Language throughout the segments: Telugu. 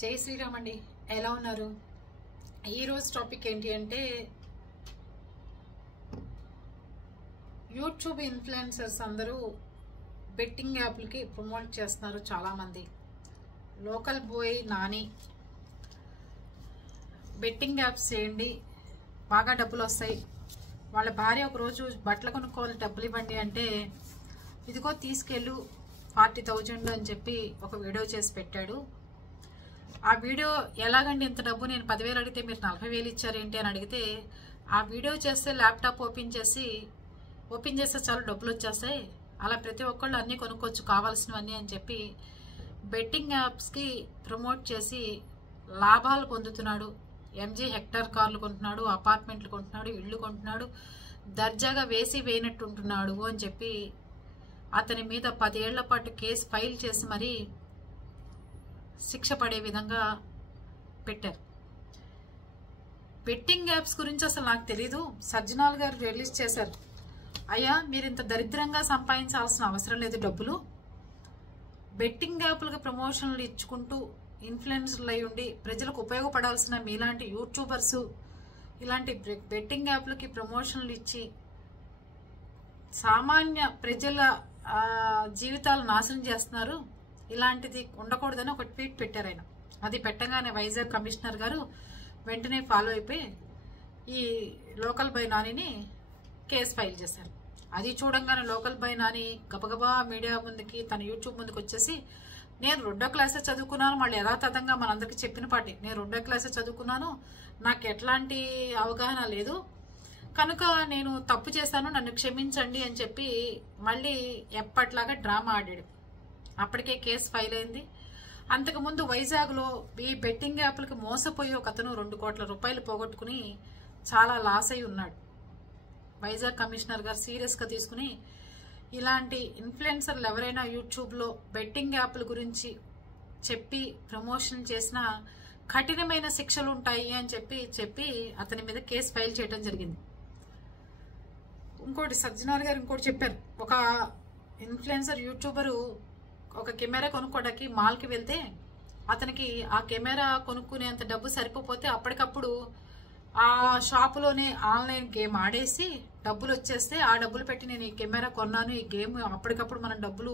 జై శ్రీరామ్ అండి. ఎలా ఉన్నారు? ఈరోజు టాపిక్ ఏంటి అంటే యూట్యూబ్ ఇన్ఫ్లుయెన్సర్స్ అందరూ బెట్టింగ్ యాప్లకి ప్రమోట్ చేస్తున్నారు. చాలామంది local boy Nani betting apps చేయండి, బాగా డబ్బులు వస్తాయి. వాళ్ళ భార్య ఒకరోజు బట్టలు కొనుక్కోవాలి, డబ్బులు ఇవ్వండి అంటే ఇదిగో తీసుకెళ్ళు 40,000 అని చెప్పి ఒక వీడియో చేసి పెట్టాడు. ఆ వీడియో ఎలాగండి ఇంత డబ్బు, నేను 10,000 అడిగితే మీరు 40,000 ఇచ్చారేంటి అని అడిగితే, ఆ వీడియో చేస్తే ల్యాప్టాప్ ఓపెన్ చేస్తే చాలా డబ్బులు వచ్చేస్తాయి, అలా ప్రతి ఒక్కళ్ళు అన్నీ కొనుక్కోవచ్చు కావాల్సినవన్నీ అని చెప్పి బెట్టింగ్ యాప్స్కి ప్రమోట్ చేసి లాభాలు పొందుతున్నాడు. ఎంజీ హెక్టార్ కార్లు కొంటున్నాడు, అపార్ట్మెంట్లు కొంటున్నాడు, ఇళ్ళు కొంటున్నాడు, దర్జాగా వేసినట్టు ఉంటున్నాడు అని చెప్పి అతని మీద 10 ఏళ్ల పాటు కేసు ఫైల్ చేసి మరీ శిక్ష పడే విధంగా పెట్టారు. బెట్టింగ్ యాప్స్ గురించి అసలు నాకు తెలీదు. సజ్జనాల్ గారు రిలీజ్ చేశారు, అయ్యా మీరు ఇంత దరిద్రంగా సంపాదించాల్సిన అవసరం లేదు డబ్బులు, బెట్టింగ్ యాప్లకు ప్రమోషన్లు ఇచ్చుకుంటూ ఇన్ఫ్లుయెన్సర్లు అయి ఉండి ప్రజలకు ఉపయోగపడాల్సిన మీలాంటి యూట్యూబర్స్ ఇలాంటి బెట్టింగ్ యాప్లకి ప్రమోషన్లు ఇచ్చి సామాన్య ప్రజల జీవితాలు నాశనం చేస్తున్నారు, ఇలాంటిది ఉండకూడదని ఒక ట్వీట్ పెట్టారు ఆయన. అది పెట్టగానే వైజాగ్ కమిషనర్ గారు వెంటనే ఫాలో అయిపోయి ఈ లోకల్ బాయ్ నానిని కేసు ఫైల్ చేశారు. అది చూడంగానే లోకల్ బాయ్ నాని గబగబా మీడియా ముందుకి, తన యూట్యూబ్ ముందుకు వచ్చేసి, నేను 2వ క్లాసే చదువుకున్నాను, మళ్ళీ యథాతథంగా మనందరికీ చెప్పిన పాటి నేను 2వ క్లాసే చదువుకున్నాను, నాకు ఎట్లాంటి అవగాహన లేదు కనుక నేను తప్పు చేశాను, నన్ను క్షమించండి అని చెప్పి మళ్ళీ ఎప్పట్లాగా డ్రామా ఆడాడు. అప్పటికే కేసు ఫైల్ అయింది. అంతకుముందు వైజాగ్లో ఈ బెట్టింగ్ యాప్లకి మోసపోయి ఒక అతను 2 కోట్ల రూపాయలు పోగొట్టుకుని చాలా లాస్ అయి ఉన్నాడు. వైజాగ్ కమిషనర్ గారు సీరియస్గా తీసుకుని ఇలాంటి ఇన్ఫ్లుయెన్సర్లు ఎవరైనా యూట్యూబ్లో బెట్టింగ్ యాప్ల గురించి చెప్పి ప్రమోషన్ చేసిన కఠినమైన శిక్షలు ఉంటాయి అని చెప్పి అతని మీద కేసు ఫైల్ చేయడం జరిగింది. ఇంకోటి సజ్జనార్ గారు ఇంకోటి చెప్పారు, ఒక ఇన్ఫ్లుయెన్సర్ యూట్యూబరు ఒక కెమెరా కొనుక్కోవడానికి మాల్కి వెళ్తే అతనికి ఆ కెమెరా కొనుక్కునేంత డబ్బు సరిపోతే అప్పటికప్పుడు ఆ షాపులోనే ఆన్లైన్ గేమ్ ఆడేసి డబ్బులు వచ్చేస్తే ఆ డబ్బులు పెట్టి నేను ఈ కెమెరా కొన్నాను, ఈ గేమ్ అప్పటికప్పుడు మనం డబ్బులు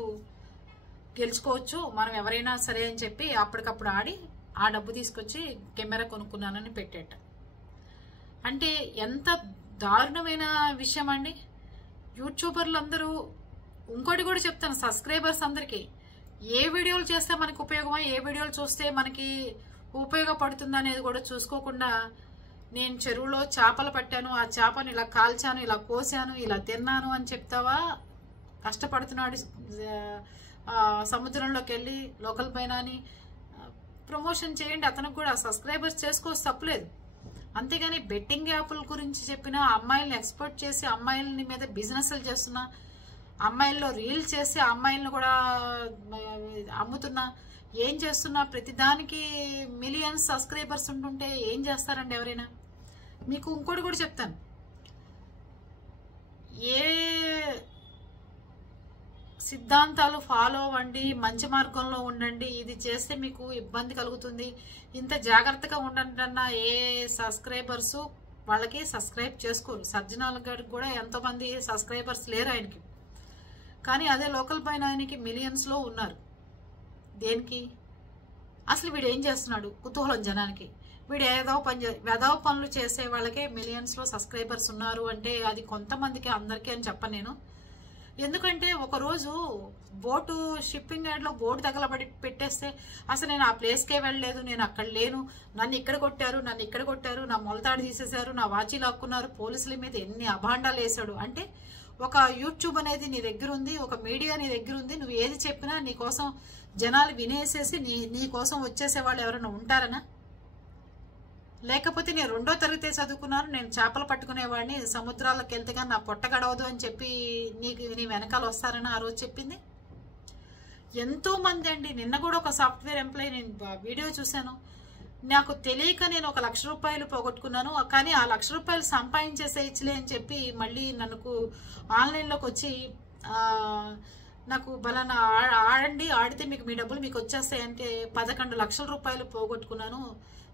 గెలుచుకోవచ్చు, మనం ఎవరైనా సరే అని చెప్పి అప్పటికప్పుడు ఆడి ఆ డబ్బు తీసుకొచ్చి కెమెరా కొనుక్కున్నానని పెట్టేట. అంటే ఎంత దారుణమైన విషయం అండి. యూట్యూబర్లు అందరూ ఇంకోటి కూడా చెప్తాను సబ్స్క్రైబర్స్ అందరికీ, ఏ వీడియోలు చేస్తే మనకి ఉపయోగమా, ఏ వీడియోలు చూస్తే మనకి ఉపయోగపడుతుందా అనేది కూడా చూసుకోకుండా, నేను చెరువులో చేపలు పట్టాను, ఆ చేపను ఇలా కాల్చాను, ఇలా కోసాను, ఇలా తిన్నాను అని చెప్తావా? కష్టపడుతున్నాడు సముద్రంలోకి వెళ్ళి లోకల్ పైనని ప్రమోషన్ చేయండి, అతనికి కూడా సబ్స్క్రైబర్స్ చేసుకోవచ్చు, తప్పులేదు. అంతేగాని బెట్టింగ్ యాప్ల గురించి చెప్పిన అమ్మాయిల్ని ఎక్స్పోర్ట్ చేసి అమ్మాయిలని మీద బిజినెస్లు చేస్తున్నా, అమ్మాయిల్లో రీల్ చేసి అమ్మాయిలను కూడా అమ్ముతున్నా, ఏం చేస్తున్నా, ప్రతిదానికి మిలియన్స్ సబ్స్క్రైబర్స్ ఉంటుంటే ఏం చేస్తారండి ఎవరైనా? మీకు ఇంకోటి కూడా చెప్తాను, ఏ సిద్ధాంతాలు ఫాలో అవ్వండి, మంచి మార్గంలో ఉండండి, ఇది చేస్తే మీకు ఇబ్బంది కలుగుతుంది, ఇంత జాగ్రత్తగా ఉండండి అన్న ఏ సబ్స్క్రైబర్స్ వాళ్ళకి సబ్స్క్రైబ్ చేసుకోరు. సజ్జనాల్ గారికి కూడా ఎంతోమంది సబ్స్క్రైబర్స్ లేరు ఆయనకి, కానీ అదే లోకల్ పైన ఆయనకి మిలియన్స్లో ఉన్నారు. దేనికి? అసలు వీడు ఏం చేస్తున్నాడు కుతూహలం జనానికి, వీడు ఏదో పనులు చేసే వాళ్ళకే మిలియన్స్లో సబ్స్క్రైబర్స్ ఉన్నారు అంటే అది కొంతమందికి, అందరికీ అని చెప్పను నేను. ఎందుకంటే ఒకరోజు బోటు షిప్పింగ్ యార్డ్లో బోటు తగలబడి పెట్టేస్తే అసలు నేను ఆ ప్లేస్కే వెళ్ళలేదు, నేను అక్కడ లేను, నన్ను ఇక్కడ కొట్టారు, నా మొలతాడు తీసేశారు, నా వాచి లాక్కున్నారు, పోలీసుల మీద ఎన్ని అభాండాలు వేశాడు. అంటే ఒక యూట్యూబ్ అనేది నీ దగ్గర ఉంది, ఒక మీడియా నీ దగ్గర ఉంది, నువ్వు ఏది చెప్పినా నీ కోసం జనాలు వినేసేసి నీ కోసం వచ్చేసే వాళ్ళు ఎవరైనా ఉంటారనా? లేకపోతే నేను 2వ తరగతి చదువుకున్నాను, నేను చేపలు పట్టుకునేవాడిని, సముద్రాలకు వెళ్తే కానీ నా పొట్ట గడవదు అని చెప్పి నీ వెనకాల వస్తారని ఆ రోజు చెప్పింది. ఎంతో మంది అండి. నిన్న కూడా ఒక సాఫ్ట్వేర్ ఎంప్లాయీ నేను వీడియో చూశాను, నాకు తెలియక నేను 1,00,000 రూపాయలు పోగొట్టుకున్నాను, కానీ ఆ 1,00,000 రూపాయలు సంపాదించేసేయచ్చులే అని చెప్పి మళ్ళీ నన్ను ఆన్లైన్లోకి వచ్చి నాకు బలానా ఆడండి, ఆడితే మీకు మీ డబ్బులు మీకు వచ్చేస్తాయంటే 11 లక్షల రూపాయలు పోగొట్టుకున్నాను,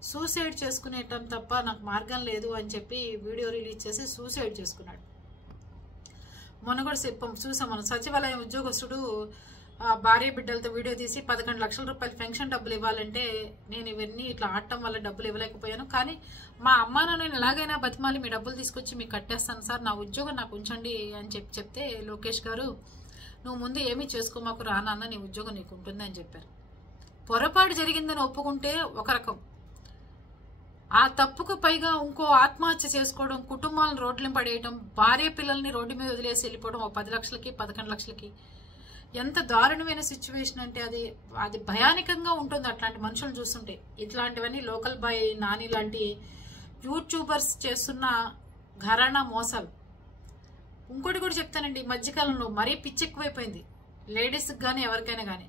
సూసైడ్ చేసుకునేటం తప్ప నాకు మార్గం లేదు అని చెప్పి వీడియో రిలీజ్ చేసి సూసైడ్ చేసుకున్నాడు. మొన్న కూడా చూసాం మనం, సచివాలయం ఉద్యోగస్తుడు భార్య బిడ్డలతో వీడియో తీసి 11 లక్షల రూపాయలు పెన్షన్ డబ్బులు ఇవ్వాలంటే నేను ఇవన్నీ ఇట్లా ఆడటం వల్ల డబ్బులు ఇవ్వలేకపోయాను, కానీ మా అమ్మ నేను ఎలాగైనా బతిమాలి మీ డబ్బులు తీసుకొచ్చి మీకు కట్టేస్తాను సార్, నా ఉద్యోగం నాకు ఉంచండి అని చెప్తే లోకేష్ గారు నువ్వు ముందు ఏమీ చేసుకోమాకు రా నాన్న, నీ ఉద్యోగం నీకు ఉంటుంది అని చెప్పారు. పొరపాటు జరిగిందని ఒప్పుకుంటే ఒక రకం, ఆ తప్పుకు పైగా ఇంకో ఆత్మహత్య చేసుకోవడం, కుటుంబాలను రోడ్లను పడేయడం, భార్య పిల్లల్ని రోడ్డు మీద వదిలేసి వెళ్ళిపోవడం 10 లక్షలకి 11 లక్షలకి, ఎంత దారుణమైన సిచ్యువేషన్ అంటే అది భయానకంగా ఉంటుంది అట్లాంటి మనుషులను చూస్తుంటే. ఇట్లాంటివన్నీ లోకల్ బాయ్ నాని లాంటి యూట్యూబర్స్ చేస్తున్న ఘరానా మోసాలు. ఇంకోటి కూడా చెప్తానండి, ఈ మధ్యకాలంలో మరీ పిచ్చెక్కువైపోయింది లేడీస్కి కానీ ఎవరికైనా కానీ.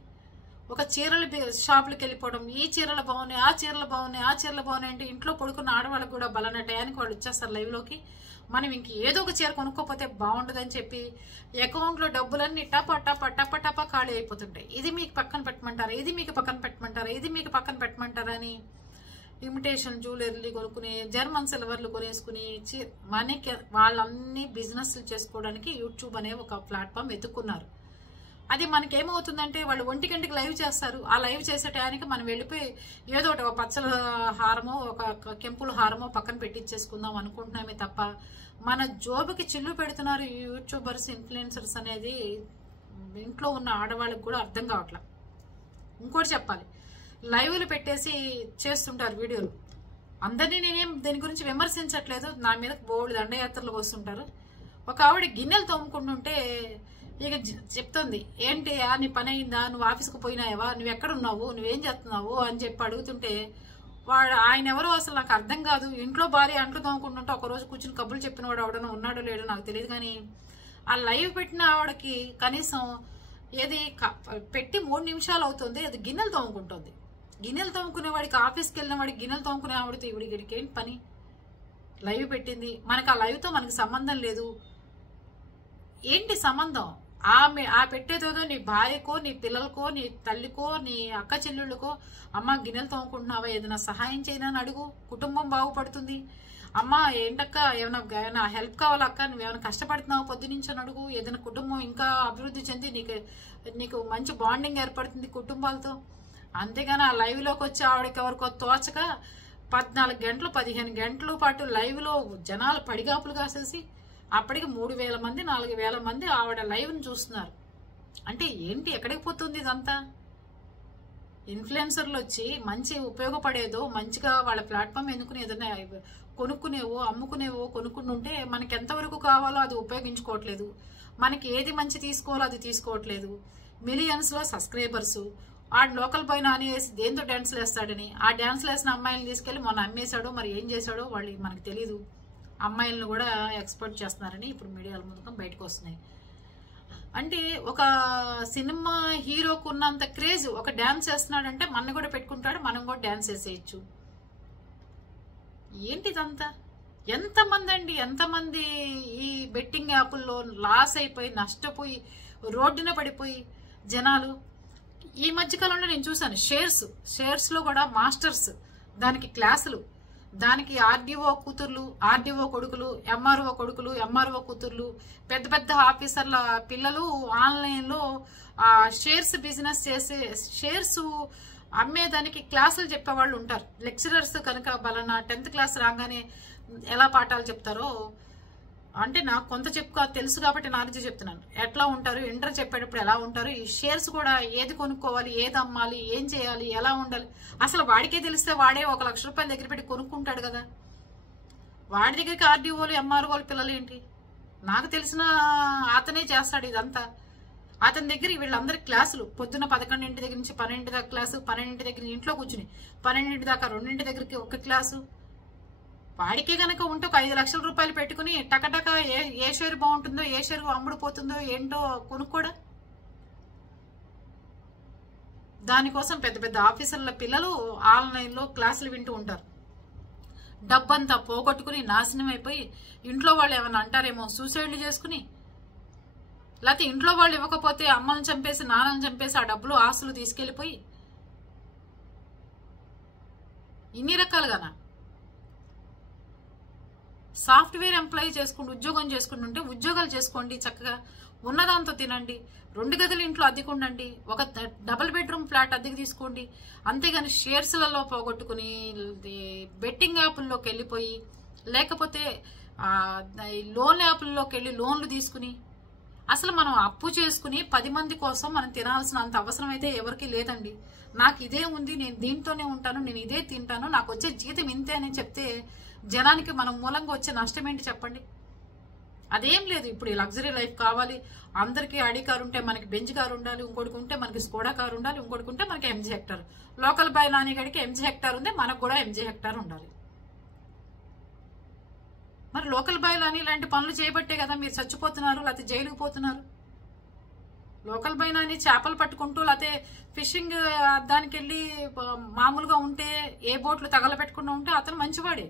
ఒక చీరల షాపులకు వెళ్ళిపోవడం, ఈ చీరలు బాగున్నాయి, ఆ చీరలు బాగున్నాయి, ఆ చీరలు బాగున్నాయి అంటే ఇంట్లో పడుకున్న ఆడవాళ్ళకు కూడా బలానా టయానికి వాళ్ళు వచ్చేస్తారు లైవ్లోకి. మనం ఇంక ఏదో ఒక చీర కొనుక్కోపోతే బాగుండదని చెప్పి అకౌంట్లో డబ్బులన్నీ టపా టపా టపా టపా ఖాళీ అయిపోతుంటాయి. ఇది మీకు పక్కన పెట్టమంటారా, ఇది మీకు పక్కన పెట్టమంటారా, ఇది మీకు పక్కన పెట్టమంటారా అని ఇమిటేషన్ జ్యువెలరీ కొనుక్కుని, జర్మన్ సిల్వర్లు కొనేసుకుని మనకి వాళ్ళన్ని బిజినెస్ చేసుకోవడానికి యూట్యూబ్ అనే ఒక ప్లాట్ఫామ్ ఎత్తుక్కున్నారు. అది మనకేమవుతుందంటే వాళ్ళు 1 గంటకి లైవ్ చేస్తారు, ఆ లైవ్ చేసే టయానికి మనం వెళ్ళిపోయి ఏదో ఒకటి ఒక పచ్చల హారమో ఒక కెంపుల హారమో పక్కన పెట్టించేసుకుందాం అనుకుంటున్నామే తప్ప మన జోబుకి చిల్లు పెడుతున్నారు ఈ యూట్యూబర్స్ ఇన్ఫ్లుయెన్సర్స్ అనేది ఇంట్లో ఉన్న ఆడవాళ్ళకి కూడా అర్థం కావట్లా. ఇంకోటి చెప్పాలి, లైవ్లు పెట్టేసి చేస్తుంటారు వీడియోలు. అందరినీ నేనేం దీని గురించి విమర్శించట్లేదు, నా మీద బోల్డ్ దండయాత్రలు వస్తుంటారు. ఒక ఆవిడ గిన్నెలు తోముకుంటుంటే ఇక చెప్తుంది, ఏంటి నీ పని అయిందా, నువ్వు ఆఫీస్కి పోయినావా, నువ్వు ఎక్కడున్నావు, నువ్వేం చేస్తున్నావు అని చెప్పి అడుగుతుంటే ఆయన ఎవరో అసలు నాకు అర్థం కాదు. ఇంట్లో భార్య అంట్లు తోముకుంటుంటే ఒకరోజు కూర్చుని కబుర్లు చెప్పిన వాడు ఎవడనో ఉన్నాడో లేడో నాకు తెలియదు, కానీ ఆ లైవ్ పెట్టిన ఆవిడకి కనీసం ఏది పెట్టి 3 నిమిషాలు అవుతుంది, అది గిన్నెలు తోముకుంటుంది. గిన్నెలు తోముకునేవాడికి, ఆఫీస్కి వెళ్ళిన వాడికి గిన్నెలు తోముకునే ఆవిడతో ఇవిడికి ఏంటి పని? లైవ్ పెట్టింది, మనకు ఆ లైవ్తో మనకి సంబంధం లేదు. ఏంటి సంబంధం? ఆ పెట్టేదేదో నీ భార్యకో, నీ పిల్లలకో, నీ తల్లికో, నీ అక్క చెల్లెళ్ళకో, అమ్మ గిన్నెలు తోముకుంటున్నావా, ఏదైనా సహాయం చేయనా అని అడుగు, కుటుంబం బాగుపడుతుంది. అమ్మ ఏంటక్క ఏమైనా హెల్ప్ కావాలా అక్క, నువ్వేమైనా కష్టపడుతున్నావు పొద్దునుంచి అని అడుగు, ఏదైనా కుటుంబం ఇంకా అభివృద్ధి చెంది నీకు మంచి బాండింగ్ ఏర్పడుతుంది కుటుంబాలతో. అంతేగాని ఆ లైవ్లోకి వచ్చి ఆవిడకి ఎవరికో తోచక 14 గంటలు 15 గంటల పాటు లైవ్లో జనాలు పడిగాపులు కాసేసి అప్పటికి 3000 మంది 4000 మంది ఆవిడ లైవ్ని చూస్తున్నారు. అంటే ఏంటి, ఎక్కడికి పోతుంది ఇదంతా? ఇన్ఫ్లుయెన్సర్లు వచ్చి మంచి ఉపయోగపడేదో మంచిగా వాళ్ళ ప్లాట్ఫామ్ ఎన్నుకుని ఏదైనా కొనుక్కునేవో అమ్ముకునేవో కొనుక్కుంటుంటే మనకి ఎంతవరకు కావాలో అది ఉపయోగించుకోవట్లేదు, మనకి ఏది మంచి తీసుకోవాలో అది తీసుకోవట్లేదు. మిలియన్స్లో సబ్స్క్రైబర్స్, ఆ లోకల్ బాయ్ నానేసి దేంతో డ్యాన్స్లు వేస్తాడని ఆ డ్యాన్స్లు వేసిన అమ్మాయిలను తీసుకెళ్లి మొన్న అమ్మేశాడో మరి ఏం చేశాడో వాళ్ళు మనకు తెలీదు. అమ్మాయిలను కూడా ఎక్స్పోర్ట్ చేస్తున్నారని ఇప్పుడు మీడియాల ముందుగా బయటకు వస్తున్నాయి. అంటే ఒక సినిమా హీరోకు ఉన్నంత క్రేజ్ ఒక డ్యాన్స్ వేస్తున్నాడంటే మన కూడా పెట్టుకుంటాడు, మనం కూడా డ్యాన్స్ వేసేయచ్చు. ఏంటిదంతా? ఎంతమంది ఈ బెట్టింగ్ యాప్ల్లో లాస్ అయిపోయి నష్టపోయి రోడ్డున పడిపోయి జనాలు. ఈ మధ్యకాలంలో నేను చూసాను షేర్స్లో కూడా మాస్టర్స్, దానికి క్లాసులు, దానికి ఆర్డీఓ కూతుర్లు, ఆర్డీఓ కొడుకులు, ఎంఆర్ఓ కొడుకులు, ఎంఆర్ఓ కూతుర్లు, పెద్ద పెద్ద ఆఫీసర్ల పిల్లలు ఆన్లైన్లో షేర్స్ బిజినెస్ చేసే, షేర్స్ అమ్మేదానికి క్లాసులు చెప్పేవాళ్ళు ఉంటారు. లెక్చరర్స్ కనుక బలనా 10th క్లాస్ రాగానే ఎలా పాఠాలు చెప్తారో, అంటే నాకు కొంత తెలుసు కాబట్టి నాలెడ్జ్ చెప్తున్నాను. ఎట్లా ఉంటారు, ఇంటర్ చెప్పేటప్పుడు ఎలా ఉంటారు, ఈ షేర్స్ కూడా ఏది కొనుక్కోవాలి, ఏది అమ్మాలి, ఏం చేయాలి, ఎలా ఉండాలి అసలు వాడికే తెలిస్తే వాడే 1 లక్ష రూపాయల దగ్గర పెట్టి కొనుక్కుంటాడు కదా. వాడి దగ్గరికి ఆర్డీఓలు ఎంఆర్ఓలు పిల్లలు ఏంటి? నాకు తెలిసిన అతనే చేస్తాడు ఇదంతా. అతని దగ్గర వీళ్ళందరి క్లాసులు పొద్దున్న 11 దగ్గర నుంచి 12 దాకా క్లాసు, 12 దగ్గర ఇంట్లో కూర్చుని 12 దాకా 2 దగ్గరికి ఒక క్లాసు. వాడికి కనుక ఉంటే ఒక 5 లక్షల రూపాయలు పెట్టుకుని టకటక ఏ షేర్ బాగుంటుందో, ఏ షేర్ అమ్ముడుపోతుందో ఏంటో కొనుక్కోడా. దానికోసం పెద్ద పెద్ద ఆఫీసర్ల పిల్లలు ఆన్లైన్లో క్లాసులు వింటూ ఉంటారు. డబ్బంతా పోగొట్టుకుని నాశనం అయిపోయి ఇంట్లో వాళ్ళు ఏమైనా అంటారేమో సూసైడ్లు చేసుకుని లేకపోతే ఇంట్లో వాళ్ళు ఇవ్వకపోతే అమ్మని చంపేసి నాన్నని చంపేసి ఆ డబ్బులు ఆస్తులు తీసుకెళ్లిపోయి ఇన్ని రకాలుగానా? సాఫ్ట్వేర్ ఎంప్లాయీ చేసుకుంటూ ఉద్యోగం చేసుకుంటుంటే ఉద్యోగాలు చేసుకోండి, చక్కగా ఉన్నదాంతో తినండి, 2 గదుల ఇంట్లో అద్దెకుండండి, ఒక డబుల్ బెడ్రూమ్ ఫ్లాట్ అద్దెకి తీసుకోండి. అంతేగాని షేర్స్లలో పోగొట్టుకుని బెట్టింగ్ యాప్ల్లోకి వెళ్ళిపోయి లేకపోతే లోన్ యాప్ల్లోకి వెళ్ళి లోన్లు తీసుకుని అసలు మనం అప్పు చేసుకుని 10 మంది కోసం మనం తినాల్సిన అంత అవసరం అయితే ఎవరికి లేదండి. నాకు ఇదే ఉంది, నేను దీంతోనే ఉంటాను, నేను ఇదే తింటాను, నాకు వచ్చే జీతం ఇంతే అని చెప్తే జనానికి మనం మూలంగా వచ్చే నష్టం ఏంటి చెప్పండి? అదేం లేదు. ఇప్పుడు ఈ లగ్జరీ లైఫ్ కావాలి, అందరికీ ఆడి కారు ఉంటే మనకి బెంజ్ కారు ఉండాలి, ఇంకోటికి ఉంటే మనకి స్కోడా కారు ఉండాలి, ఇంకోటికి ఉంటే మనకి ఎంజీ హెక్టార్. లోకల్ బాయ్ నానిగడికి ఎంజీ హెక్టార్ ఉంది, మనకు కూడా ఎంజీ హెక్టార్ ఉండాలి. మరి లోకల్ బాయ్లు అని ఇలాంటి పనులు చేయబట్టే కదా మీరు చచ్చిపోతున్నారు, లేకపోతే జైలుకు పోతున్నారు. లోకల్ బాయ్ నాని చేపలు పట్టుకుంటూ లేకపోతే ఫిషింగ్ దానికి వెళ్ళి మామూలుగా ఉంటే ఏ బోట్లు తగలబెట్టకుండా ఉంటే అతను మంచివాడే.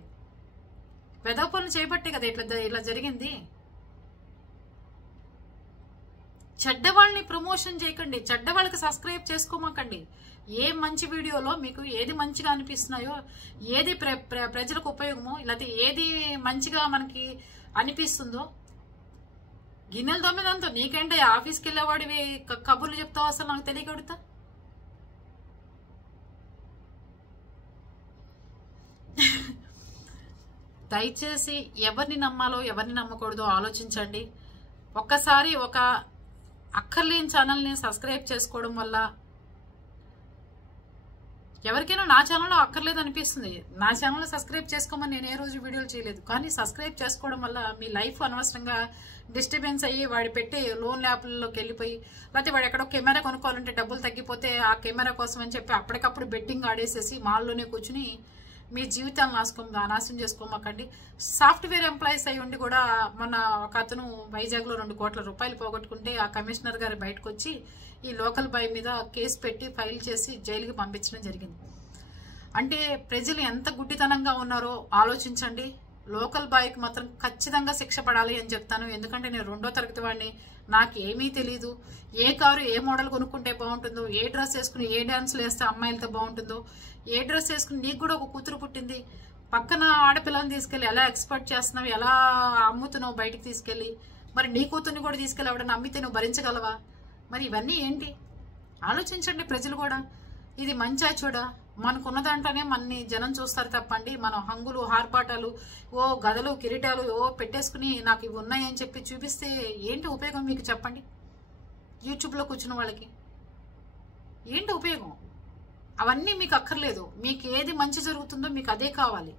వెదవ పనులు చేయబట్టే కదా ఇలా జరిగింది. చెడ్డవాళ్ళని ప్రమోషన్ చేయకండి, చెడ్డవాళ్ళకి సబ్స్క్రైబ్ చేసుకోమాకండి. ఏ మంచి వీడియోలో మీకు ఏది మంచిగా అనిపిస్తున్నాయో, ఏది ప్రజలకు ఉపయోగమో, లేకపోతే ఏది మంచిగా మనకి అనిపిస్తుందో గిన్నెలు తోమేదంతో నీకంటే ఆఫీస్కి వెళ్ళేవాడివి కబుర్లు చెప్తావు, అసలు నాకు తెలియకడుతా. దయచేసి ఎవరిని నమ్మాలో ఎవరిని నమ్మకూడదో ఆలోచించండి. ఒక్కసారి ఒక అక్కర్లేని ఛానల్ని సబ్స్క్రైబ్ చేసుకోవడం వల్ల ఎవరికైనా నా ఛానల్లో అక్కర్లేదు అనిపిస్తుంది. నా ఛానల్ సబ్స్క్రైబ్ చేసుకోమని నేను ఏ రోజు వీడియోలు చేయలేదు, కానీ సబ్స్క్రైబ్ చేసుకోవడం వల్ల మీ లైఫ్ అనవసరంగా డిస్టర్బెన్స్ అయ్యి వాడు పెట్టే లోన్ యాప్లలోకి వెళ్ళిపోయి లేకపోతే వాడు ఎక్కడో కెమెరా కొనుక్కోవాలంటే డబ్బులు తగ్గిపోతే ఆ కెమెరా కోసం అని చెప్పి అప్పటికప్పుడు బెట్టింగ్ ఆడేసేసి మాల్లోనే కూర్చుని మీ జీవితాలను నాశనం చేసుకోమాకండి. సాఫ్ట్వేర్ ఎంప్లాయీస్ అయి ఉండి కూడా మొన్న ఒక అతను వైజాగ్లో 2 కోట్ల రూపాయలు పోగొట్టుకుంటే ఆ కమిషనర్ గారు బయటకు వచ్చి ఈ లోకల్ బాయ్ మీద కేసు పెట్టి ఫైల్ చేసి జైలుకి పంపించడం జరిగింది. అంటే ప్రజలు ఎంత గుడ్డితనంగా ఉన్నారో ఆలోచించండి. లోకల్ బాయ్కి మాత్రం ఖచ్చితంగా శిక్ష పడాలి అని చెప్తాను. ఎందుకంటే నేను 2వ తరగతి వాడిని, నాకు ఏమీ తెలీదు. ఏ కారు ఏ మోడల్ కొనుక్కుంటే బాగుంటుందో, ఏ డ్రెస్ వేసుకుని ఏ డాన్స్లు వేస్తే అమ్మాయిలతో బాగుంటుందో, ఏ డ్రెస్ వేసుకుని నీకు కూడా ఒక కూతురు పుట్టింది, పక్కన ఆడపిల్లని తీసుకెళ్ళి ఎలా ఎక్స్పర్ట్ చేస్తున్నావు, ఎలా అమ్ముతున్నావు బయటికి తీసుకెళ్ళి, మరి నీ కూతుర్ని కూడా తీసుకెళ్ళి ఎవడన్నా అమ్మితే నువ్వు భరించగలవా? మరి ఇవన్నీ ఏంటి ఆలోచించండి ప్రజలు కూడా. ఇది మంచా చూడా? మనకున్న దాంట్లోనే మనని జనం చూస్తారు తప్పండి. మనం హంగులు హార్పాటాలు ఓ గదలు కిరీటాలు ఓ పెట్టేసుకుని నాకు ఇవి ఉన్నాయని చెప్పి చూపిస్తే ఏంటి ఉపయోగం మీకు చెప్పండి? యూట్యూబ్లో కూర్చున్న వాళ్ళకి ఏంటి ఉపయోగం? అవన్నీ మీకు అక్కర్లేదు. మీకు ఏది మంచి జరుగుతుందో మీకు అదే కావాలి,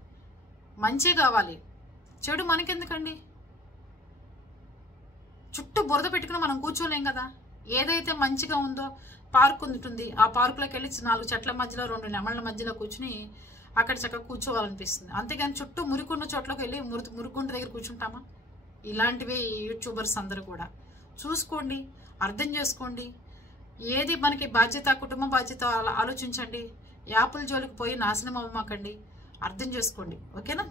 మంచే కావాలి. చెడు మనకెందుకండి? చుట్టూ బురద పెట్టుకుని మనం కూర్చోలేం కదా. ఏదైతే మంచిగా ఉందో పార్క్ ఉంటుంది, ఆ పార్కులోకి వెళ్ళి 4 చెట్ల మధ్యలో 2 నెమళ్ళ మధ్యలో కూర్చుని అక్కడ చక్కగా కూర్చోవాలనిపిస్తుంది. అంతేగాని చుట్టూ మురికున్న చోట్లోకి వెళ్ళి మురుగుంట దగ్గర కూర్చుంటామా? ఇలాంటివే యూట్యూబర్స్ అందరూ కూడా. చూసుకోండి, అర్థం చేసుకోండి. ఏది మనకి బాధ్యత, కుటుంబ బాధ్యత ఆలోచించండి. యాపుల జోలికి పోయి నాశనం అవ్వమాకండి. అర్థం చేసుకోండి. ఓకేనా?